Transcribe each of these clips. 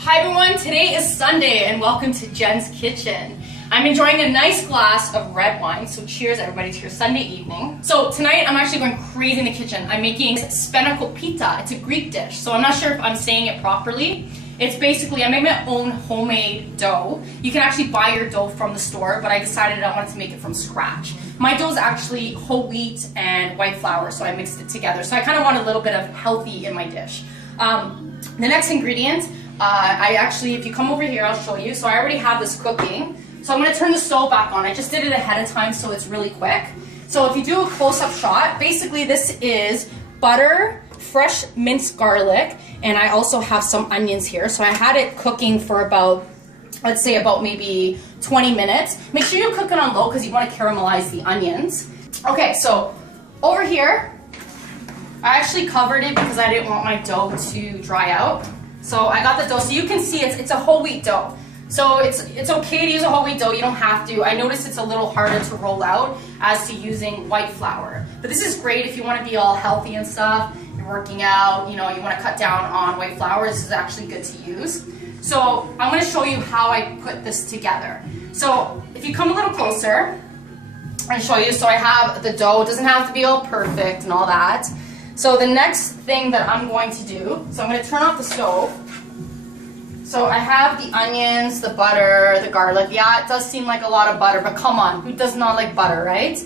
Hi everyone, today is Sunday and welcome to Jen's Kitchen. I'm enjoying a nice glass of red wine, so cheers everybody to your Sunday evening. So tonight I'm actually going crazy in the kitchen. I'm making Spanakopita. It's a Greek dish, so I'm not sure if I'm saying it properly. It's basically, I made my own homemade dough. You can actually buy your dough from the store, but I decided I wanted to make it from scratch. My dough is actually whole wheat and white flour, so I mixed it together. So I kind of want a little bit of healthy in my dish. The next ingredient, if you come over here, I'll show you. So I already have this cooking. So I'm going to turn the stove back on. I just did it ahead of time, so it's really quick. So if you do a close-up shot, basically this is butter, fresh minced garlic, and I also have some onions here. So I had it cooking for about, let's say about maybe 20 minutes. Make sure you cook it on low because you want to caramelize the onions. Okay, so over here, I actually covered it because I didn't want my dough to dry out. So I got the dough, so you can see it's a whole wheat dough. So it's okay to use a whole wheat dough, you don't have to. I noticed it's a little harder to roll out as to using white flour. But this is great if you want to be all healthy and stuff, you're working out, you know, you want to cut down on white flour, this is actually good to use. So I'm going to show you how I put this together. So if you come a little closer, I'll show you. So I have the dough, it doesn't have to be all perfect and all that. So the next thing that I'm going to do, so I'm going to turn off the stove. So I have the onions, the butter, the garlic. Yeah, it does seem like a lot of butter, but come on, who does not like butter, right?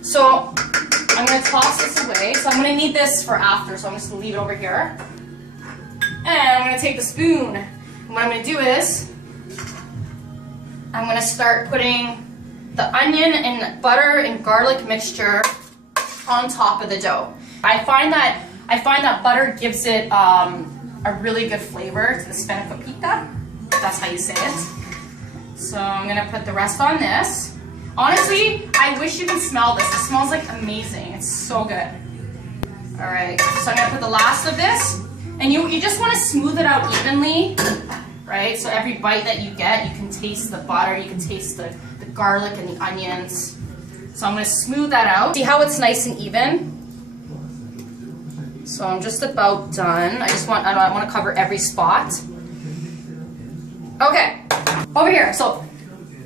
So I'm going to toss this away. So I'm going to need this for after, so I'm just going to leave it over here. And I'm going to take the spoon. And what I'm going to do is, I'm going to start putting the onion and butter and garlic mixture on top of the dough. I find that butter gives it a really good flavor to the Spanakopita, if that's how you say it. So I'm gonna put the rest on this. Honestly, I wish you could smell this. It smells like amazing. It's so good. All right, so I'm gonna put the last of this, and you just want to smooth it out evenly, right? So every bite that you get, you can taste the butter, you can taste the garlic and the onions. So I'm gonna smooth that out. See how it's nice and even? So I'm just about done. I want to cover every spot. Okay, over here. So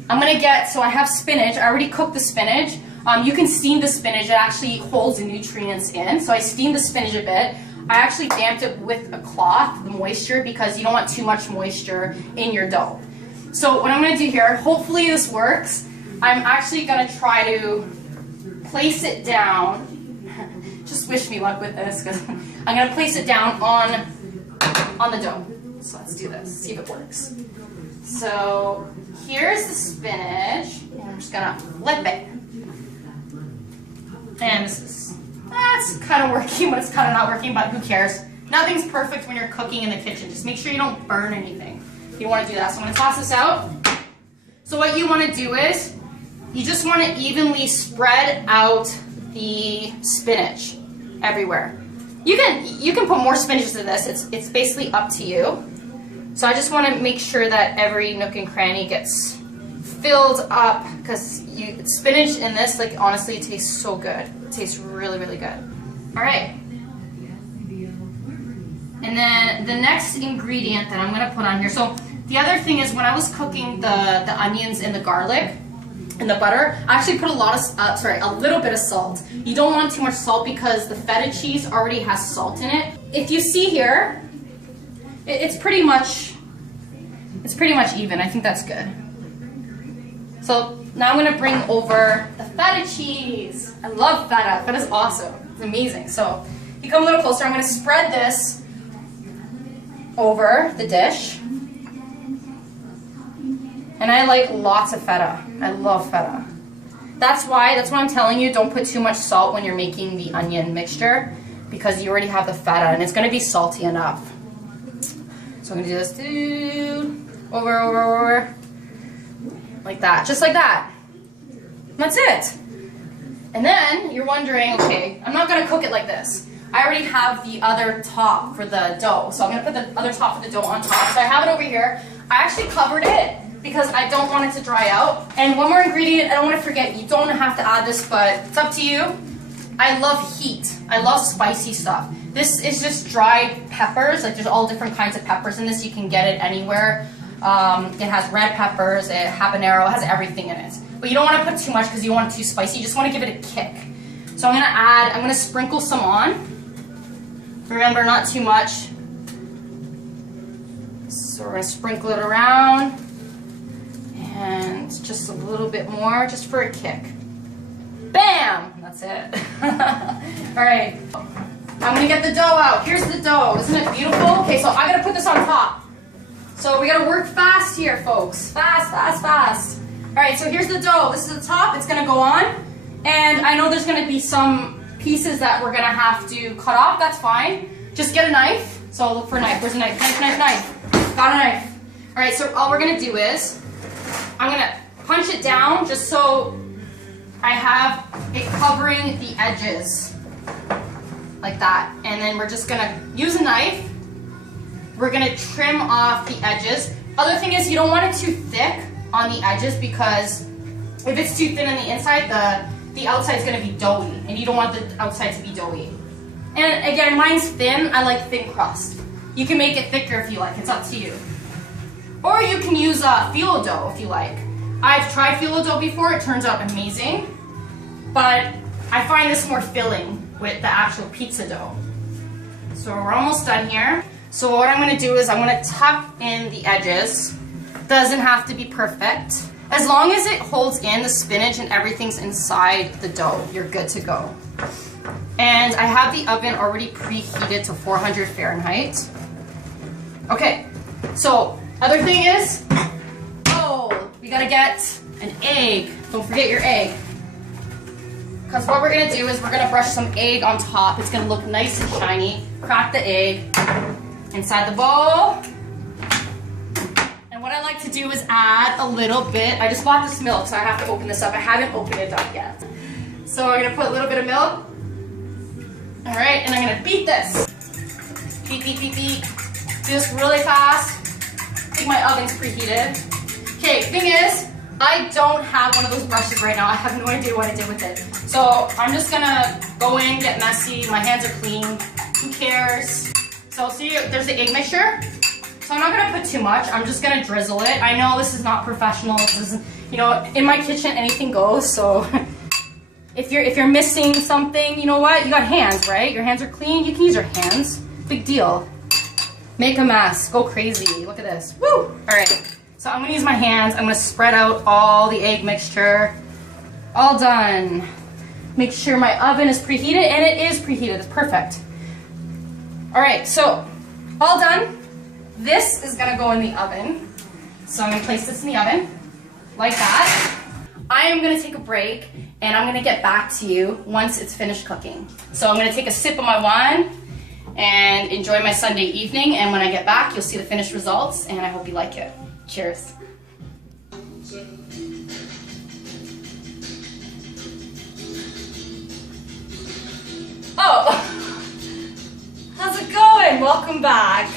I'm gonna so I have spinach. I already cooked the spinach. You can steam the spinach. It actually holds the nutrients in. So I steamed the spinach a bit. I actually damped it with a cloth, the moisture, because you don't want too much moisture in your dough. So what I'm gonna do here, hopefully this works. I'm actually gonna try to place it down. Just wish me luck with this, because I'm going to place it down on the dough. So let's do this, see if it works. So here's the spinach, and I'm just going to flip it. And that's kind of working, but it's kind of not working, but who cares? Nothing's perfect when you're cooking in the kitchen. Just make sure you don't burn anything. You want to do that. So I'm going to toss this out. So what you want to do is, you just want to evenly spread out the spinach everywhere. You can put more spinach into this. It's basically up to you. So I just want to make sure that every nook and cranny gets filled up, because spinach in this, like, honestly, it tastes so good. It tastes really, really good. All right. And then the next ingredient that I'm going to put on here. So the other thing is, when I was cooking the onions and the garlic and the butter, I actually put a little bit of salt. You don't want too much salt because the feta cheese already has salt in it. If you see here, it's pretty much even. I think that's good. So now I'm gonna bring over the feta cheese. I love feta. Feta's awesome. It's amazing. So if you come a little closer, I'm gonna spread this over the dish. And I like lots of feta. I love feta. That's why I'm telling you, don't put too much salt when you're making the onion mixture, because you already have the feta and it's gonna be salty enough. So I'm gonna do this, over, like that, just like that. That's it. And then you're wondering, okay, I'm not gonna cook it like this. I already have the other top for the dough, so I'm gonna put the other top of the dough on top. So I have it over here. I actually covered it because I don't want it to dry out. And one more ingredient, I don't want to forget, you don't have to add this, but it's up to you. I love heat. I love spicy stuff. This is just dried peppers. Like there's all different kinds of peppers in this. You can get it anywhere. It has red peppers, habanero, it has everything in it. But you don't want to put too much because you want it too spicy. You just want to give it a kick. So I'm going to sprinkle some on. Remember, not too much. So we're going to sprinkle it around. And just a little bit more, just for a kick. Bam! That's it. Alright. I'm going to get the dough out. Here's the dough. Isn't it beautiful? Okay, so I got to put this on top. So we got to work fast here, folks. Fast, fast, fast. Alright, so here's the dough. This is the top. It's going to go on. And I know there's going to be some pieces that we're going to have to cut off. That's fine. Just get a knife. So I'll look for a knife. Where's a knife? Knife, knife, knife. Got a knife. Alright, so all we're going to do is I'm going to punch it down just so I have it covering the edges. Like that. And then we're just going to use a knife. We're going to trim off the edges. Other thing is you don't want it too thick on the edges because if it's too thin on the inside, the outside's going to be doughy. And you don't want the outside to be doughy. And again, mine's thin. I like thin crust. You can make it thicker if you like. It's up to you. Or you can use phyllo dough if you like. I've tried phyllo dough before. It turns out amazing. But I find this more filling with the actual pizza dough. So we're almost done here. So what I'm going to do is I'm going to tuck in the edges. Doesn't have to be perfect. As long as it holds in the spinach and everything's inside the dough, you're good to go. And I have the oven already preheated to 400 Fahrenheit. Okay, so other thing is, we gotta get an egg. Don't forget your egg. Because what we're gonna do is we're gonna brush some egg on top. It's gonna look nice and shiny. Crack the egg inside the bowl. And what I like to do is add a little bit. I just bought this milk, so I have to open this up. I haven't opened it up yet. So I'm gonna put a little bit of milk. All right, and I'm gonna beat this. Beat, beat, beat, beat. Do this really fast. I think my oven's preheated. Okay, thing is, I don't have one of those brushes right now. I have no idea what I did with it. So I'm just gonna go in, get messy. My hands are clean. Who cares? So see, there's the egg mixture. So I'm not gonna put too much. I'm just gonna drizzle it. I know this is not professional. This isn't, you know, in my kitchen anything goes. So if you're missing something, you know what? You got hands, right? Your hands are clean. You can use your hands. Big deal. Make a mess. Go crazy. Look at this. Woo! All right. So I'm gonna use my hands. I'm gonna spread out all the egg mixture. All done. Make sure my oven is preheated, and it is preheated. It's perfect. All right, so all done. This is gonna go in the oven. So I'm gonna place this in the oven like that. I am gonna take a break, and I'm gonna get back to you once it's finished cooking. So I'm gonna take a sip of my wine and enjoy my Sunday evening, and when I get back, you'll see the finished results, and I hope you like it. Cheers. Oh, how's it going? Welcome back.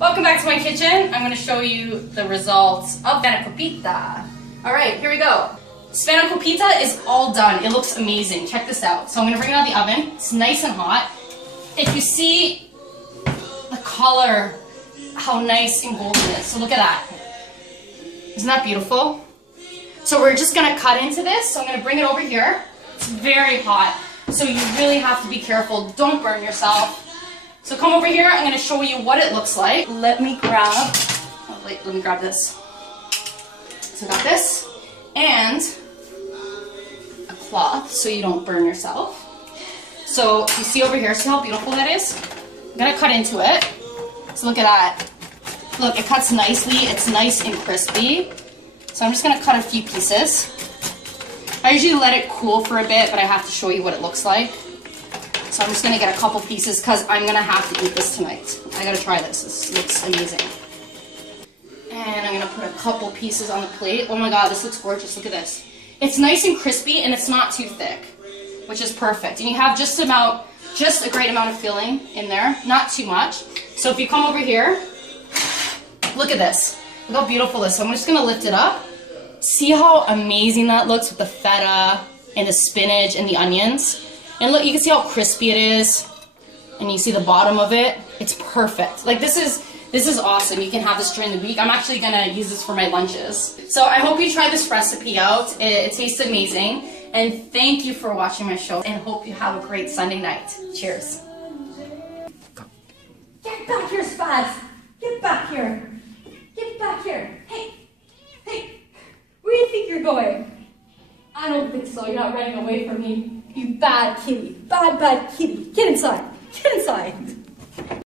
Welcome back to my kitchen. I'm going to show you the results of Spanakopita. All right, here we go. Spanakopita is all done. It looks amazing. Check this out. So I'm going to bring it out of the oven. It's nice and hot. If you see the color, how nice and golden it is. So look at that. Isn't that beautiful? So we're just gonna cut into this. So I'm gonna bring it over here. It's very hot, so you really have to be careful. Don't burn yourself. So come over here. I'm gonna show you what it looks like. Let me grab this. So I got this and a cloth so you don't burn yourself. So you see over here, see how beautiful that is? I'm gonna cut into it. So look at that. Look, it cuts nicely. It's nice and crispy. So I'm just gonna cut a few pieces. I usually let it cool for a bit, but I have to show you what it looks like. So I'm just gonna get a couple pieces because I'm gonna have to eat this tonight. I gotta try this. This looks amazing. And I'm gonna put a couple pieces on the plate. Oh my God, this looks gorgeous. Look at this. It's nice and crispy and it's not too thick, which is perfect. And you have just a great amount of filling in there, not too much. So if you come over here, look at this. Look how beautiful this is. So I'm just gonna lift it up. See how amazing that looks with the feta and the spinach and the onions. And look, you can see how crispy it is. and you see the bottom of it. It's perfect. Like this is awesome. You can have this during the week. I'm actually gonna use this for my lunches. So I hope you try this recipe out. It tastes amazing. And thank you for watching my show, and hope you have a great Sunday night. Cheers. Get back here, Spads. Get back here. Get back here. Hey, hey, where do you think you're going? I don't think so. You're not running away from me. You bad kitty. Bad kitty. Get inside. Get inside.